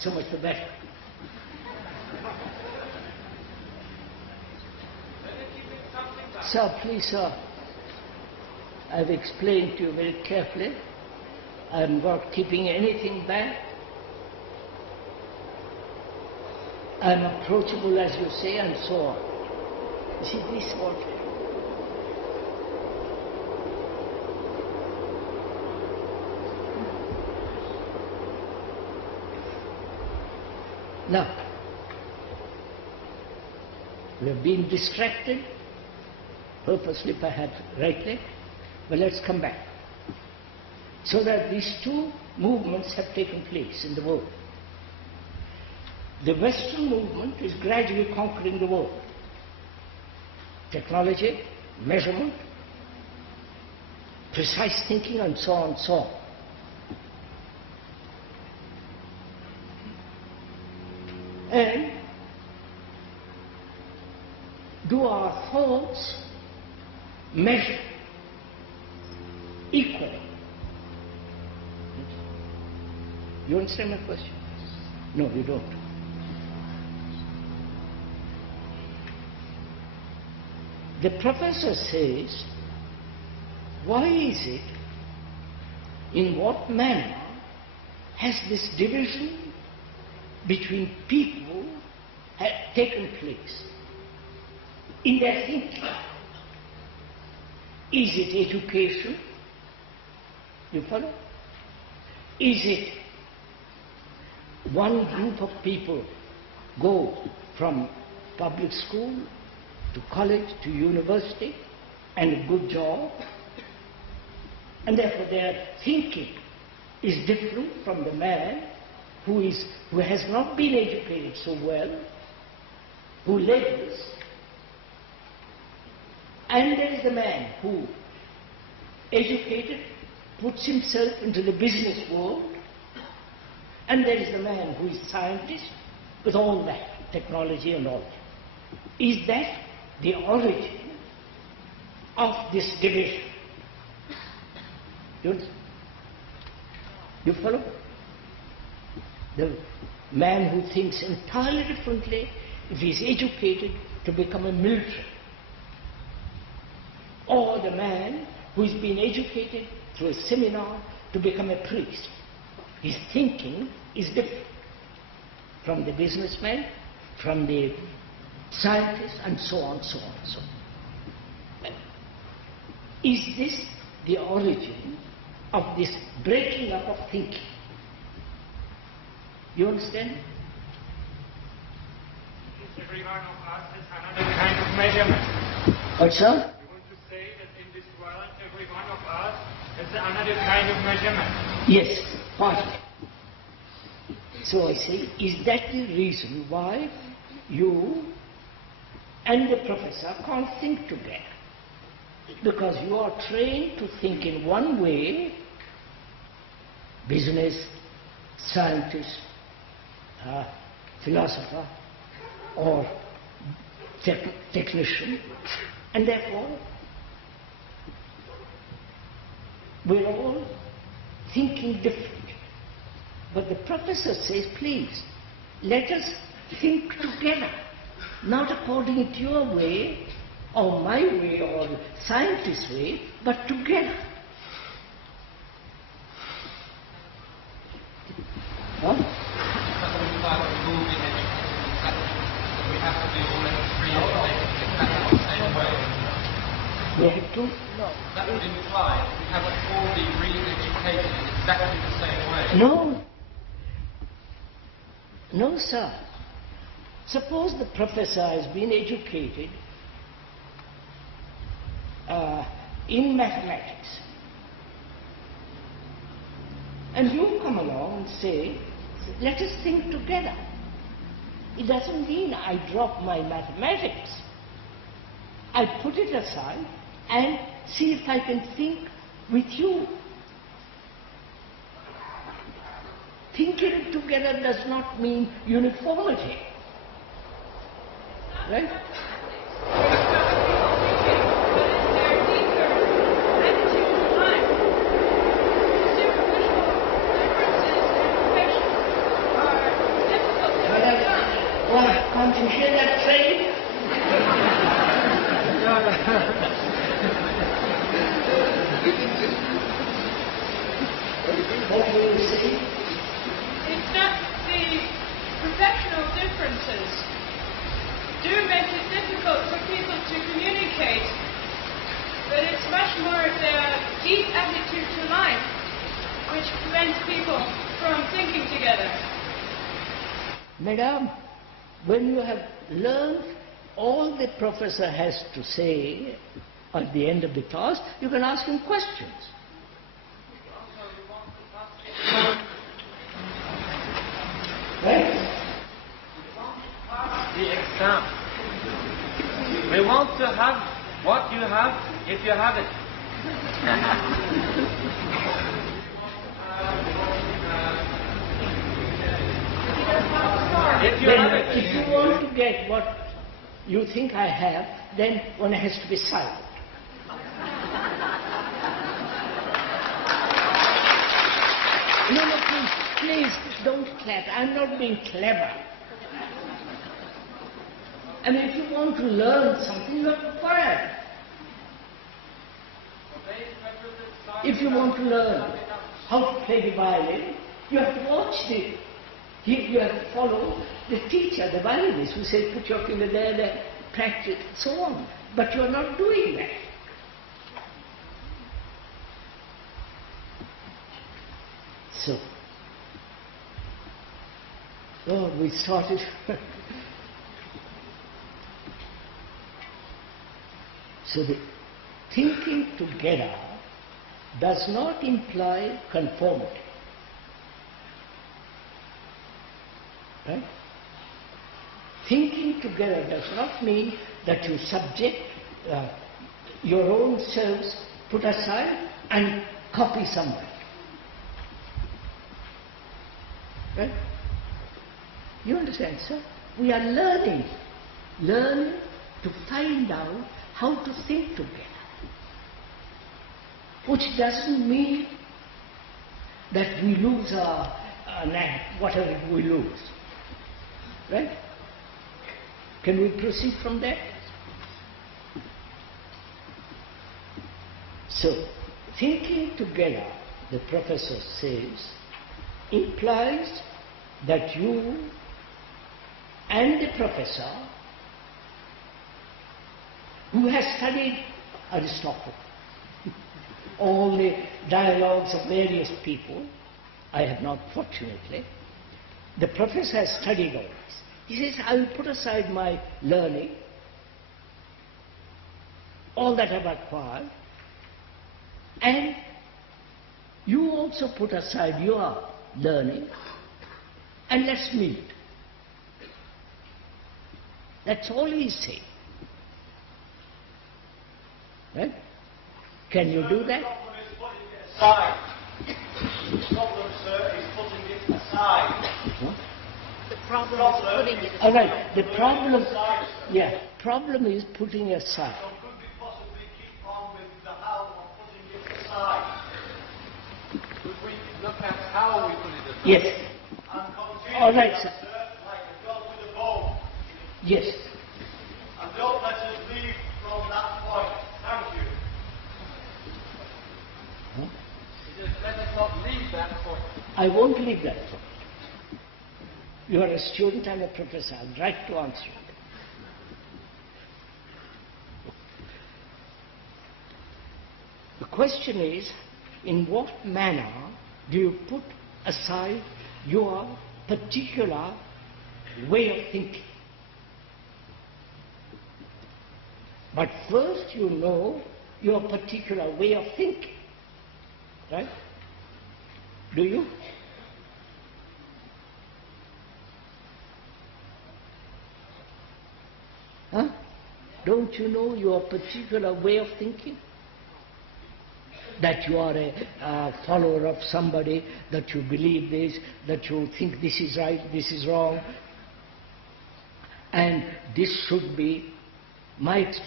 so much the better. Sir, please, sir, I've explained to you very carefully. I'm not keeping anything back. I'm approachable, as you say, and so on. You see, this what? Now, we have been distracted, purposely perhaps rightly, but let's come back. So that these two movements have taken place in the world. The Western movement is gradually conquering the world. Technology, measurement, precise thinking, and so on and so on. And do our thoughts measure equally? You understand my question? No, you don't. The professor says, why is it, in what manner has this division between people taken place in their thinking? Is it education? You follow? Is it one group of people go from public school to college to university and a good job, and therefore their thinking is different from the man who has not been educated so well, who labors, and there is the man who, educated, puts himself into the business world, and there is the man who is scientist with all that, technology and all that. Is that the origin of this division? You follow? The man who thinks entirely differently, if he is educated, to become a military. Or the man who has been educated through a seminar to become a priest. His thinking is different from the businessman, from the scientist, and so on, so on, so on. Is this the origin of this breaking up of thinking? You understand? Every one of us has another kind of measurement. What, sir? You want to say that in this world, every one of us has another kind of measurement? Yes, partly. So I say, is that the reason why you and the professor can't think together? Because you are trained to think in one way, business, scientist, philosopher, or technician, and therefore we're all thinking differently. But the professor says, please, let us think together, not according to your way, or my way, or the scientist's way, but together. Huh? We have to be all re-educated exactly the same way. We have to? No. That would imply we have to all be re-educated in exactly the same way. No. No, sir. Suppose the professor has been educated in mathematics, and you come along and say, let us think together. It doesn't mean I drop my mathematics. I put it aside and see if I can think with you. Thinking it together does not mean uniformity. Right? Well, can't you hear that train? What do you say? It's that the professional differences do make it difficult for people to communicate, but it's much more their deep attitude to life which prevents people from thinking together. Madam, when you have learned all the professor has to say at the end of the class, you can ask him questions. Right? The exam. We want to have what you have if you have it. If you have it. If you want to get what you think I have, then one has to be silent. No, please, don't clap. I'm not being clever. I mean, if you want to learn something, you have to quiet. If you want to learn how to play the violin, you have to watch you have to follow the teacher, the violinist, who says, put your finger there, practice, so on. But you are not doing that. So, we started. So the thinking together does not imply conformity. Right? Thinking together does not mean that you subject your own selves, put aside and copy somebody. Right? You understand, sir? We are learning to find out how to think together. Which doesn't mean that we lose our whatever we lose. Right? Can we proceed from there? So, thinking together, the professor says, implies that you and the professor, who has studied Aristotle, all the dialogues of various people, I have not, fortunately, the professor has studied all this. He says, I will put aside my learning, all that I've acquired, and you also put aside your learning, and let's meet. That's all he's saying. Right? Can you do that? The problem, sir, is putting it aside. What? The problem is putting it aside. All right, the problem is putting it aside. So could we possibly keep on with the how of putting it aside? Could we look at how we put it aside? Yes. And continue, All right, sir. sir, like a dog with a bone. Yes. And don't let us leave from that point. Thank you. Let us not leave that point. I won't leave that point. You are a student, I'm a professor. I'll right to answer it. The question is, in what manner do you put aside your particular way of thinking? But first you know your particular way of thinking. Right? Do you? Huh? Don't you know your particular way of thinking? That you are a follower of somebody, that you believe this, that you think this is right, this is wrong, and this should be my experience.